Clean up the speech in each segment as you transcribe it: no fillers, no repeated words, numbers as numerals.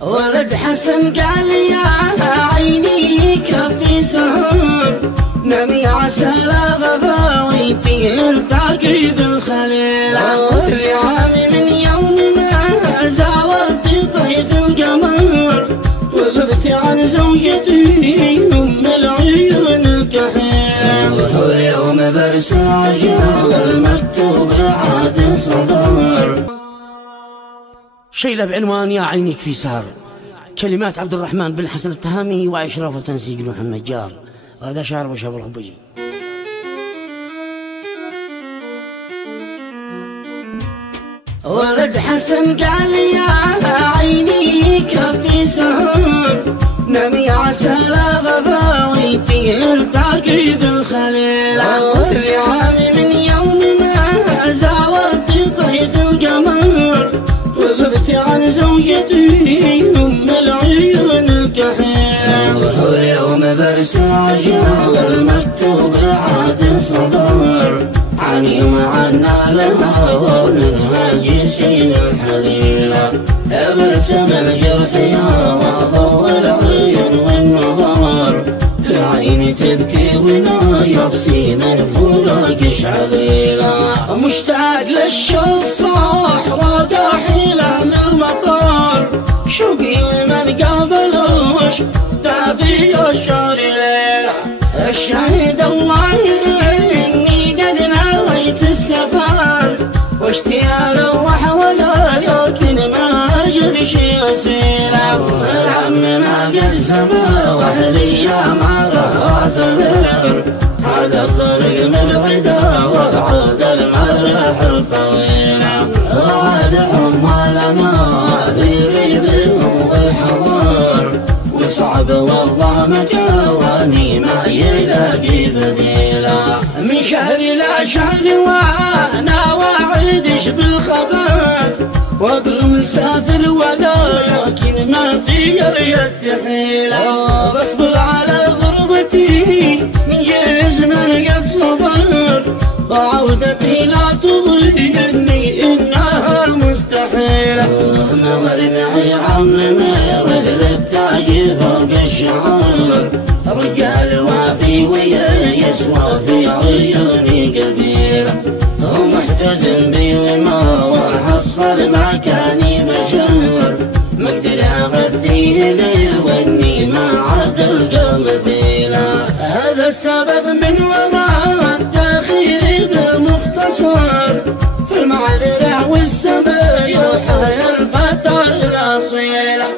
ولد حسن قال يا عيني كفي سهر نمي عسى لا غفاوي فيه التقي بالخليل لعام من يوم ما زاولت طيف القمر وغبت عن زوجتي ام العيون الكحيل واليوم برسل عجاب المكتوب عاد صدر. شيلة بعنوان يا عيني كفي سهر، كلمات عبد الرحمن بن حسن التهامي وإشراف وتنسيق نوح النجار، وهذا شعر ابو شاب الغبجي. ولد حسن قال يا عيني كفي سهر نمي عسى لا غفاوي فيه التقي بالخليل لعام من يوم ما زاولت طيف القمر وغبت عن زوجتي ام العيون الكحيل واليوم برسل عجاب المكتوب عاد صدر عن يوم عنا لها وننهاج سين الحليلة ابلسم الجرح يا وضوء العيون والنظر العين تبكي ونايا في سين فراقش عليلة مشتاق للشوق صاح وقاحيله للمطار شوقي ومن قابلوش دافي الشهر ليلة الشهيد الله اني قد نويت السفر واشتياق الروح ولكن ما اجد شي وسيله العم ما قد سما واهلي ما راه ثغر هذا الطريق من الغدا وعود المراحل طويله وعد عمالنا في ريبهم والحضار وصعب والله مكواني ما يلاقي بديله من شهر لا شهر وانا واعدش بالخبر واقل مسافر ولكن ما في اليد حيله بصبر على غربتي من جيز من قد صبر وعودتي لا تضيعني انها مستحيله نظر معي عمنا رجل التاج فوق الشعر رجال وافي ويا يسوى في عيوني قبيله ومحتزم بي وما وحصل ما كاني بشر مقدر اغذيه لي واني ما عاد القى مثيله هذا السبب من وراء التاخير بالمختصر في المعذره والسبب يوحى الفتى الاصيله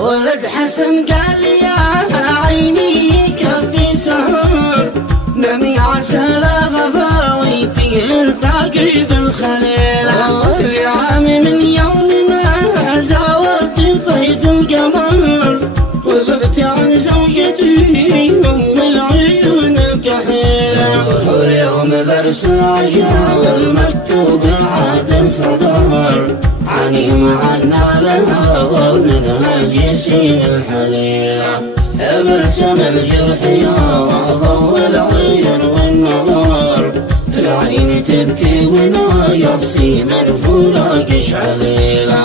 ولد حسن قال يا عيني كفي سهر نمي عسى لا غفاوي فيه التقي بالخليله لعام من يوم ما زاولت طيف القمر وغبت عن زوجتي ام العيون الكحيله واليوم برسل عجاب المكتوب عاد صدر عن يوم عنا لها ومنها سين الحليله ابلسم الجرح يا وضوء العيون والنظر العين تبكي ونايا في سين فراقش عليله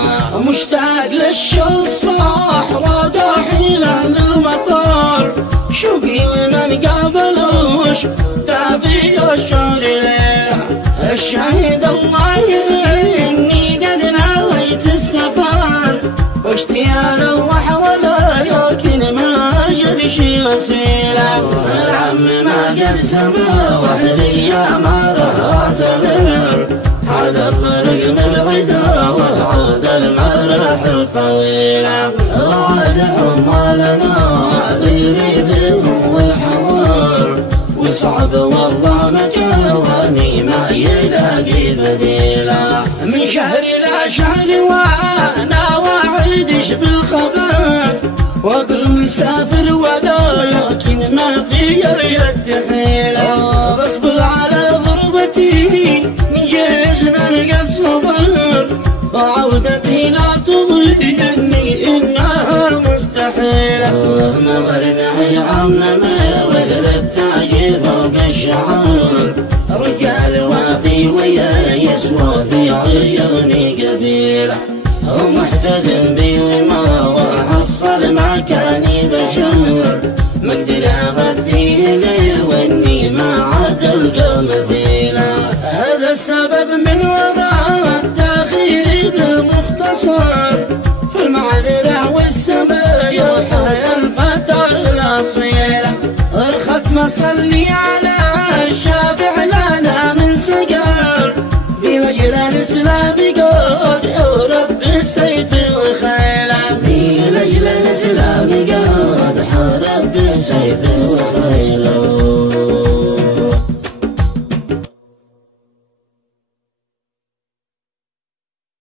مشتاق للشوق صاح وقاحيله للمطار شوقي ومن قابلوش دافي الشهر ليله الشهيد الله اني قد نويت السفر واشتياق الروح ولكن ما اجد شي وسيله العم ما قد سما واهلي ما راه ثغر هذا الطريق من الغدا وعود المراحل طويله وعد عمالنا في ريبهم والحضار وصعب والله مكواني ما يلاقي بديله من شهر لا شهر وانا واعدش بالخبر واقل مسافر ولكن ما في اليد حيله بصبر على غربتي من جيش من قد صبر وعودتي لا تضيعني انها مستحيله نظر معي عمنا رجل التاج فوق الشعر رجال وافي ويا يسوى في عيوني قبيله ومحتزم بي وما والسبب من وراء التأخير بالمختصر، في المعذرة والسبب يا الفتى الأصيلة. الختمة صلي على